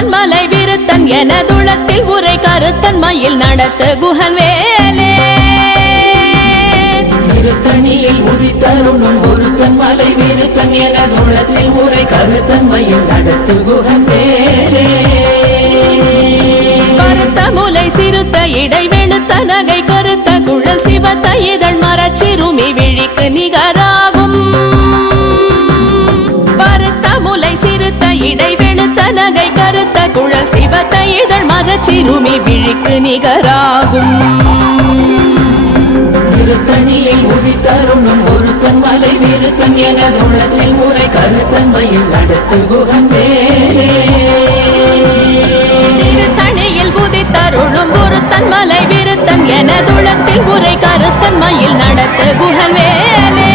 பொருத்தன் மலை விருத்தன் எனதுளத்தில் உரை கருத்தன் மயில் நடத்து குகன் வேலே திருத்தணியில் உதித்தருளும் ஒருத்தன் மலை விருத்தன் எனதுளத்தில் உரை கருத்தன் மயில் நடத்து குகன் வேலே கருத்த முலை சிறுத்த இடை வெளுத்த நகை கருத்த குழல் சிவத்த இதழ் மரச்சிறுமி விழிக்கு நிகராகும் பருத்த முலை சிறுத்த இடை வெளுத்த நகை கருத்த குழல் சிவத்த இதழ் மரச்சிறுமி விழிக்கு நிகராகும் திருத்தணியில் உதித்தருளும் ஒருத்தன் மலை விருத்தன் எனதுளத்தில் உரை கருத்தன் மயில் நடத்து குகன் வேலே திருத்தணியில் உதித்தருளும் ஒருத்தன் மலை விருத்தன் எனதுளத்தில் உரை கருத்தன் மயில் நடத்து குகன் வேலே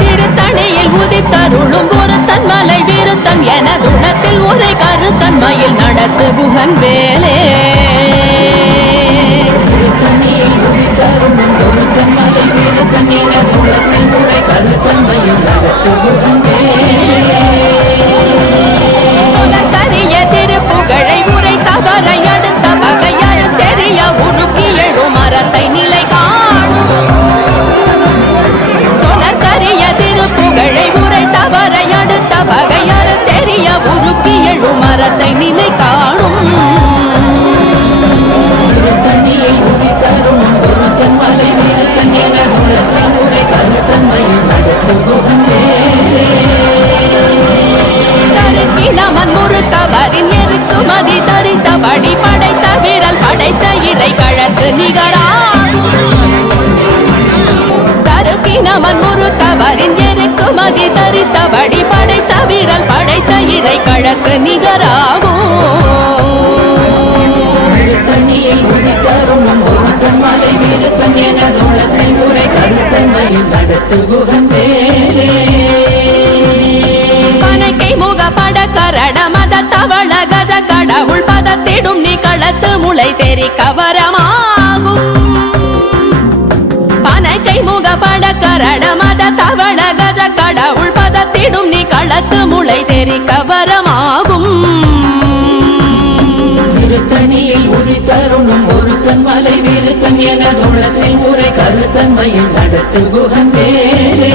திருத்தணியில் உதித்தருளும் ஒருத்தன் மலை விருத்தன் எனதுளத்தில் உரை கருத்தன் மயில் நடத்து குகன் வேலே திருத்தணியில் உதித்தருளும் ஒருத்தன் மலை விருத்தன் எனதுளத்தில் உரை கருத்தன் மயில் நடத்து குகன் வேலே கரிய திருப்புகழை உரை தவறை அடுத்த வகையறு தெரிய உருக்கி எழும் மரத்தை நிலை காணும் சொலற்கரிய திருப்புகழை உரை தவறை அடுத்த வகையறு தெரிய உருக்கி எழும் மரத்தை நிலை காணும் திருத்தணியில் உதித்தருளும் ஒருத்தன் மலை விருத்தன் எனதுளத்தில் உரை கருத்தன் மயில் நடத்து குகன் வேலே தருக்கினவன் முறுக்கவரின் எருக்குமதி தரித்தபடி படைத்த விரல் படைத்த இறை கழக்கு நிகராகும் தருக்கினவன் முறுக்கவரின் எருக்குமதி தரித்தபடி படைத்த விரல் படைத்த இறை கழக்கு நிகராகும் திருத்தணியில் உதித்தருளும் ஒருத்தன் மலை விருத்தன் எனதுளத்தில் உரை கருத்தன் மயில் நடத்து குகன் வேலே பனக்கை முக பட கரட மத தவள கஜ கடவுள் பதத்திடும் நீ களத்து முளை தெரி கவரமாகும் பனக்கை முக பட கரட மத தவள கஜ கடவுள் பதத்திடும் நீ களத்து முளை தெரி கவரமாகும் திருத்தணியில் உதித்தருளும் ஒருத்தன் மலை விருத்தன் எனதுளத்தில் உரை கருத்தன் மயில் நடத்து குகன் வேலே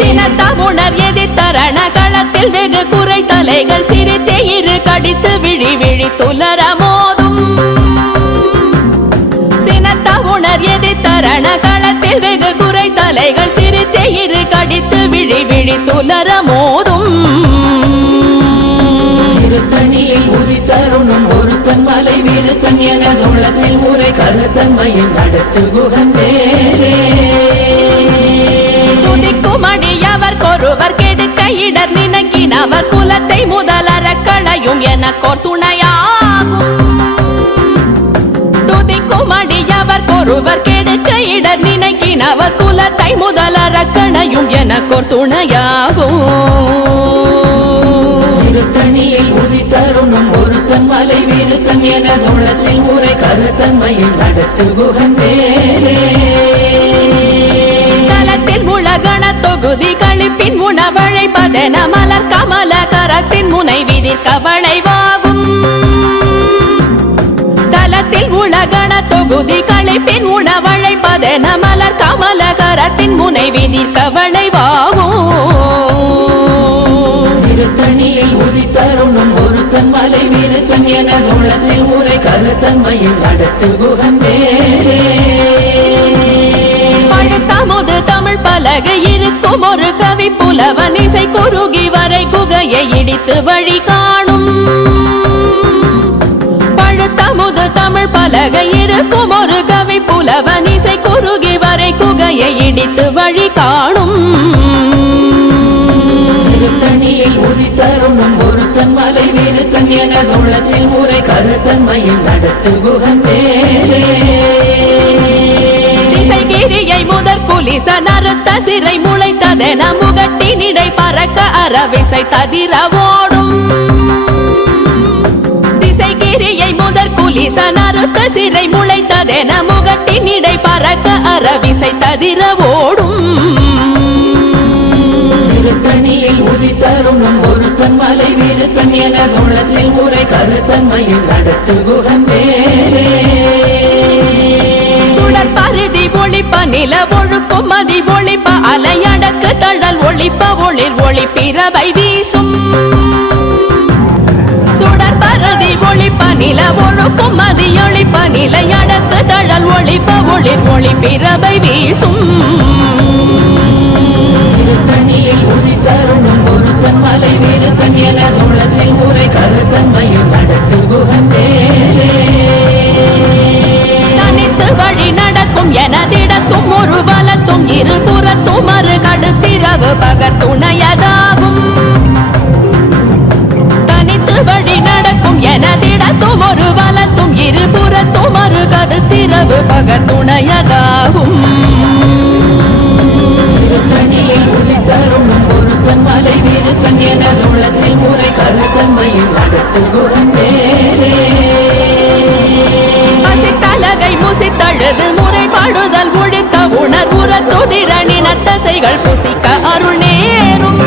சினத்தமுணர் எதிர்த்தரண களத்தில் வெகு குறை தலைகள் சிரித்தே இரு கடித்து விழி விழி துலர மோதும் சினத்தமுணர் எதிர்த்தரண களத்தில் வெகு குறை தலைகள் சிரித்தே இரு கடித்து விழி விழி துலர மோதும் திருத்தணியில் உதித்தருளும் ஒருத்தன் மலை விருத்தன் எனதுளத்தில் உரை கருத்தன் மயில் நடத்து குகன் வேலே துதிக்கும் அடியவர் கொருவர் கெடுக்க இடர் நினைக்கினவர் குலத்தை முதலற களையும் எனக்கோர் துணையாகும் துதிக்கும் அடியவர் கொருவர் கெடுக்க இடர் நினைக்கினவர் குலத்தை முதலற களையும் எனக்கோர் துணையாகும் திருத்தணியில் உதித்தருளும் ஒருத்தன் மலை விருத்தன் எனதுளத்தில் உரை கருத்தன் மயில் நடத்து குகன் வேலே தலத்தில் உலகண தொகுதி கழிப்பின் உணவழைப்பதென மலர் கமல கரத்தின் முனை விதிர்க்க வளைவாகும் தலத்தில் உலகண தொகுதி கழிப்பின் உணவழைப்பதென மலர் கமல கரத்தின் முனை விதிர்க்க வளைவாகும் திருத்தணியில் உதித்தருளும் ஒருத்தன் மலை விருத்தன் எனதுளத்தில் உரை கருத்தன் மயில் நடத்து குகன் வேலே பழுத்தமுது தமிழ் பலகை இருக்கும் ஒரு கவி புலவன் இசை குறுகி வரை குகையை இடித்து வழி காணும் பழுத்தமுது தமிழ் பலகை இருக்கும் ஒரு கவி புலவன் இசை குறுகி வரை குகையை இடித்து வழி காணும் திருத்தணியில் உதித்தருளும் ஒருத்தன் மலை விருத்தன் எனதுளத்தில் உரை கருத்தன் மயில் நடத்து குகன் வேலே திசைகிரியை முதற் குலிச நறுத்த சிறை முளைத்ததென முகட்டினிடை பறக்க அறவிசை ததிர ஓடும் திசைகிரியை முதற் குலிச நறுத்த சிறை முளைத்ததென முகட்டினிடை பறக்க அறவிசை ததிர ஓடும் திருத்தணியில் உதித்தருளும் ஒருத்தன் மலை வீருத்தன் எனதுள்ளத்தில் உரை கருத்தன்மையில் நடத்து குகன் வேலே சுடர் பருதி ஒளிப்ப நில ஒழுக்கும் மதி ஒளிப்ப அலையடக்கு தழல் ஒளிப்ப ஒளிர் ஒளிப்பிறவை வீசும் சுடர் பருதி ஒளிப்ப நில ஒழுக்கும் மதி ஒளிப்ப நிலையடக்கு தழல் ஒளிப்ப ஒளிர் ஒளிப்பிறவை வீசும் திருத்தணியில் உதித்தருளும் ஒருத்தன் மலை வீருத்தன் எனதுள்ளத்தில் உரை கருத்தன்மையில் நடத்து குகன் வேலே தனித்து வழி நடக்கும் எனதிடத்தும் ஒரு வலத்தும் இருபுறத்தும் மறு கடுத்திரவு பகர் துணையதாகும் தனித்து வழி நடக்கும் எனதிடத்தும் ஒரு வலத்தும் இருபுறத்தும் மறு கடுத்திரவு பகர் துணையதாகும் திருத்தணியில் உதித்தருளும் ஒருத்தன் மலை வீருத்தன் எனதுள்ளத்தில் உரை கருத்தன்மையில் நடத்து குகன் வேலே பசித்தலகை முசித்தழுது முறைப்பாடுதல் ஒழித்த உணர்வுற துதிரணின தசைகள் புசிக்க அருள் நேரும்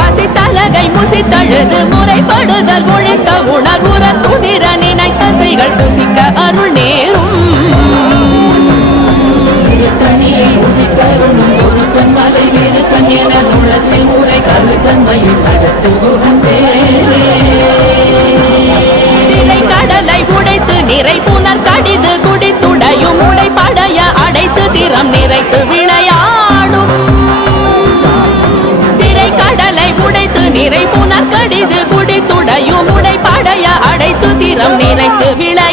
பசித்தலகை முசித்தழுது முறைப்படுதல் ஒழித்த உணர்வுற துதிரணின தசைகள் புசிக்க அருள் நேரும் திருத்தணியில் உதித்தருளும் ஒருத்தன் மலை வீருத்தன் எனதுள்ளத்தில் உரை கருத்தன்மையில் நடத்து குகன் வேலே நிறை கடலை உடைத்து நிறை புனர் கடிது குடித்துடையும் உடைப்படைய அடைத்து திறம் நிறைத்து விளையாடும் திரை கடலை உடைத்து நிறை புனர் கடிது குடித்துடையும் உடைப்படைய அடைத்து திறம் நிறைத்து விளையாடும்